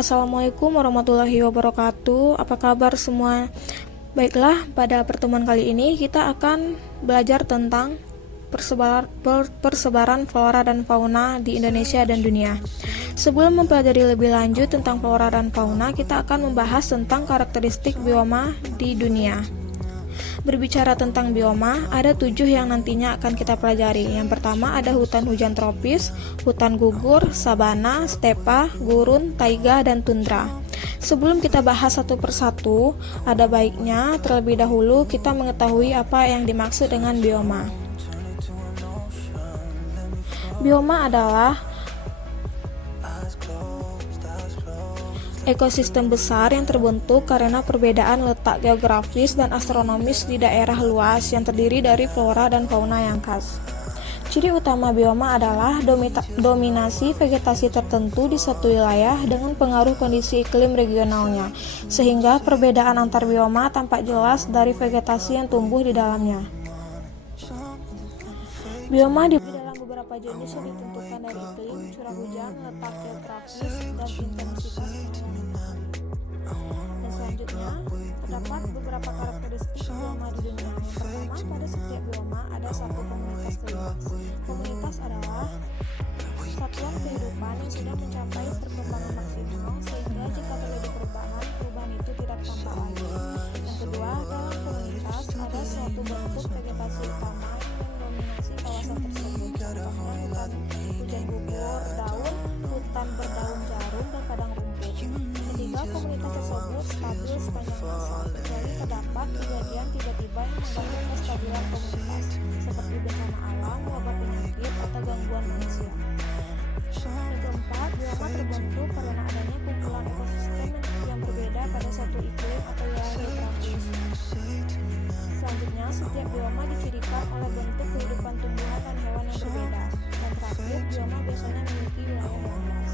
Assalamualaikum warahmatullahi wabarakatuh. Apa kabar semua? Baiklah, pada pertemuan kali ini kita akan belajar tentang persebaran flora dan fauna di Indonesia dan dunia. Sebelum mempelajari lebih lanjut tentang flora dan fauna, kita akan membahas tentang karakteristik bioma di dunia. Berbicara tentang bioma, ada 7 yang nantinya akan kita pelajari. Yang pertama ada hutan hujan tropis, hutan gugur, sabana, stepa, gurun, taiga, dan tundra. Sebelum kita bahas satu persatu, ada baiknya terlebih dahulu kita mengetahui apa yang dimaksud dengan bioma. Bioma adalah ekosistem besar yang terbentuk karena perbedaan letak geografis dan astronomis di daerah luas yang terdiri dari flora dan fauna yang khas. Ciri utama bioma adalah dominasi vegetasi tertentu di suatu wilayah dengan pengaruh kondisi iklim regionalnya, sehingga perbedaan antar bioma tampak jelas dari vegetasi yang tumbuh di dalamnya. Bioma dalam beberapa jenis yang ditentukan dari iklim, curah hujan, letak geografis, dan intensitas fenomena. Dan selanjutnya, terdapat beberapa karakteristik bioma di dunia. Yang pertama, pada setiap bioma ada satu komunitas terluas. Komunitas adalah satuan kehidupan yang sudah mencapai perkembangan maksimal, sehingga jika terjadi perubahan itu tidak tampak lagi. Yang kedua, dalam komunitas ada suatu bentuk vegetasi utama yang mendominasi kawasan tersebut. Contohnya hutan hujan gugur, daun, hutan berdaun jarum, dan padang rumput. Ketiga, komunitas tersebut stabil sepanjang masa, kecuali terdapat kejadian tiba-tiba yang mengganggu kestabilan komunitas, seperti bencana alam, wabah penyakit, atau gangguan manusia. Yang keempat, bioma terbentuk karena adanya kumpulan ekosistem yang berbeda pada satu iklim atau wilayah geografis. Selanjutnya, setiap bioma dicirikan oleh bentuk kehidupan tumbuhan dan hewan yang berbeda. Dan terakhir, bioma biasanya memiliki wilayah yang luas.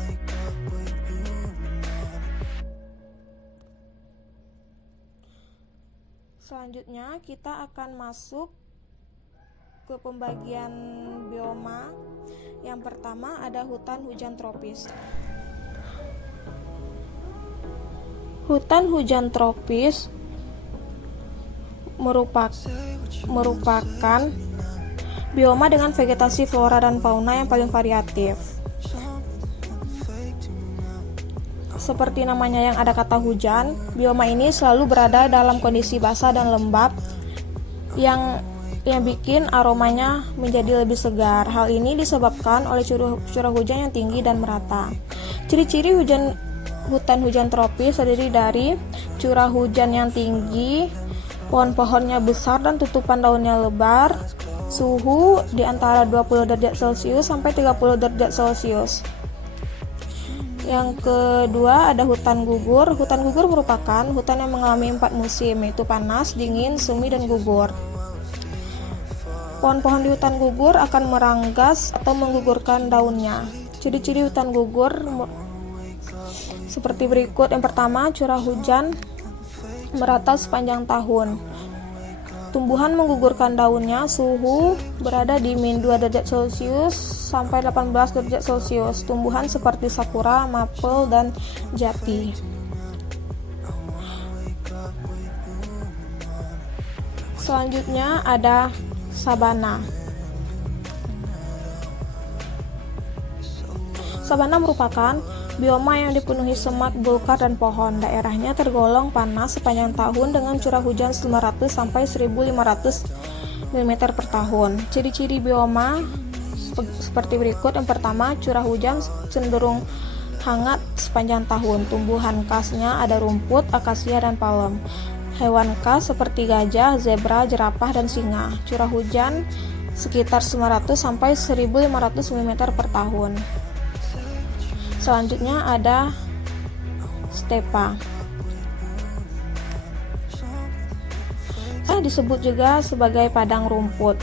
Selanjutnya, kita akan masuk ke pembagian bioma. Yang pertama ada hutan hujan tropis. Hutan hujan tropis merupakan bioma dengan vegetasi flora dan fauna yang paling variatif. Seperti namanya yang ada kata hujan, bioma ini selalu berada dalam kondisi basah dan lembab yang bikin aromanya menjadi lebih segar. Hal ini disebabkan oleh curah hujan yang tinggi dan merata. Ciri-ciri hutan hujan tropis terdiri dari curah hujan yang tinggi, pohon-pohonnya besar dan tutupan daunnya lebar, suhu di antara 20 derajat Celcius sampai 30 derajat Celcius. Yang kedua ada hutan gugur. Hutan gugur merupakan hutan yang mengalami 4 musim, yaitu panas, dingin, semi, dan gugur. Pohon-pohon di hutan gugur akan meranggas atau menggugurkan daunnya. Ciri-ciri hutan gugur seperti berikut. Yang pertama, curah hujan merata sepanjang tahun. Tumbuhan menggugurkan daunnya, suhu berada di -2 derajat Celcius sampai 18 derajat Celcius. Tumbuhan seperti sakura, maple, dan jati. Selanjutnya ada sabana. Sabana merupakan bioma yang dipenuhi semak, belukar, dan pohon. Daerahnya tergolong panas sepanjang tahun dengan curah hujan 900 sampai 1500 mm per tahun. Ciri-ciri bioma seperti berikut. Yang pertama, curah hujan cenderung hangat sepanjang tahun. Tumbuhan khasnya ada rumput, akasia, dan palem. Hewan khas seperti gajah, zebra, jerapah, dan singa. Curah hujan sekitar 900 sampai 1500 mm per tahun. Selanjutnya ada stepa. Disebut juga sebagai padang rumput.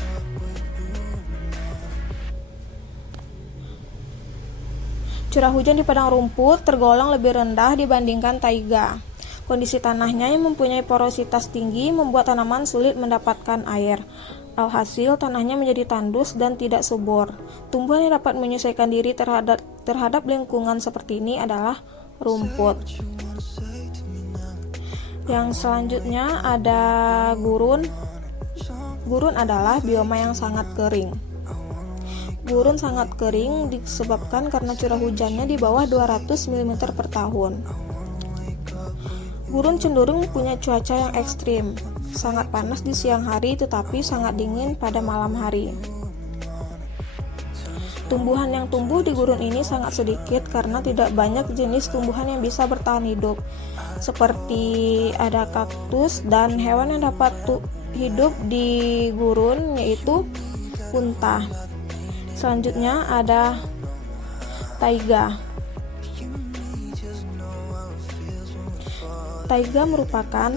Curah hujan di padang rumput tergolong lebih rendah dibandingkan taiga. Kondisi tanahnya yang mempunyai porositas tinggi membuat tanaman sulit mendapatkan air. Alhasil, tanahnya menjadi tandus dan tidak subur. Tumbuhan yang dapat menyesuaikan diri terhadap lingkungan seperti ini adalah rumput. Yang selanjutnya ada gurun. Gurun adalah bioma yang sangat kering. Gurun sangat kering disebabkan karena curah hujannya di bawah 200 mm per tahun. Gurun cenderung punya cuaca yang ekstrim, sangat panas di siang hari tetapi sangat dingin pada malam hari. Tumbuhan yang tumbuh di gurun ini sangat sedikit karena tidak banyak jenis tumbuhan yang bisa bertahan hidup, seperti ada kaktus dan hewan yang dapat hidup di gurun yaitu unta. Selanjutnya ada taiga. Taiga merupakan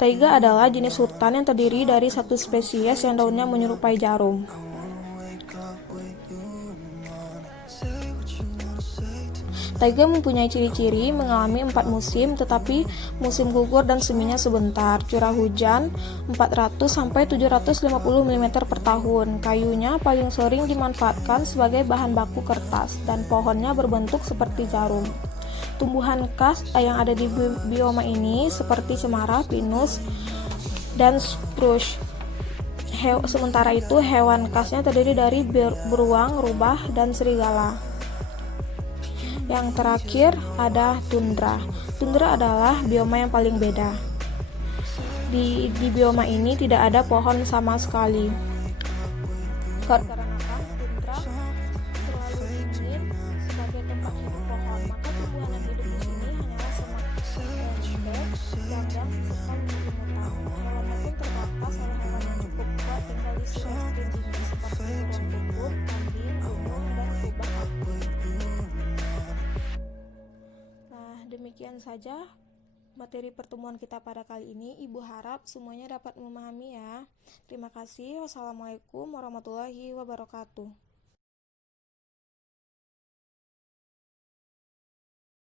Taiga adalah jenis hutan yang terdiri dari satu spesies yang daunnya menyerupai jarum. Taiga mempunyai ciri-ciri mengalami 4 musim, tetapi musim gugur dan seminya sebentar. Curah hujan 400-750 mm per tahun. Kayunya paling sering dimanfaatkan sebagai bahan baku kertas, dan pohonnya berbentuk seperti jarum. Tumbuhan khas yang ada di bioma ini seperti cemara, pinus, dan spruce. Sementara itu hewan khasnya terdiri dari beruang, rubah, dan serigala. Yang terakhir ada tundra. Tundra adalah bioma yang paling beda. Di bioma ini tidak ada pohon sama sekali. Karena tundra terlalu dingin sebagai tempat hidup pohon, maka tumbuhan yang hidup di sini hanyalah semak gambang serta lumut-lumutan. Hewannya pun terbatas oleh hewan yang cukup kuat tinggal di suhu ekstrim dingin seperti beruang kutub, kambing, gunung, dan rubah arktik. Nah, demikian saja materi pertemuan kita pada kali ini. Ibu harap semuanya dapat memahami ya. Terima kasih. Wassalamualaikum warahmatullahi wabarakatuh.